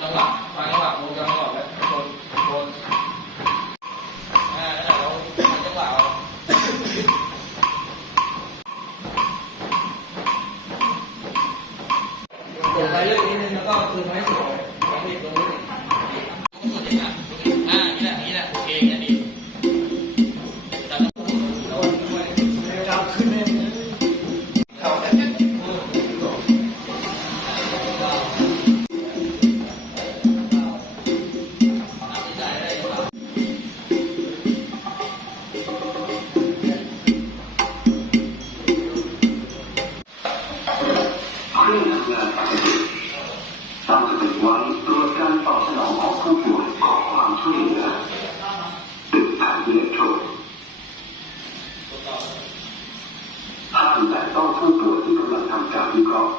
จังหวะฟังจังหวะลงจังหวะแล้วโดนโดนอ่าแล้วเราฟังจังหวะเอาเดี๋ยวไปเรื่องนี้นึงแล้วก็คืนไว้สวยตรงนี้ตรงนี้ เครื่องทำงานปกติตั้งสติไว้ตรวจการตอบสนองของผู้ป่วยขอความช่วยเหลือตึกฐานอิเล็กโทรดถ้าคุณแต่ต้องผู้ป่วยที่กำลังทำการวิเคราะห์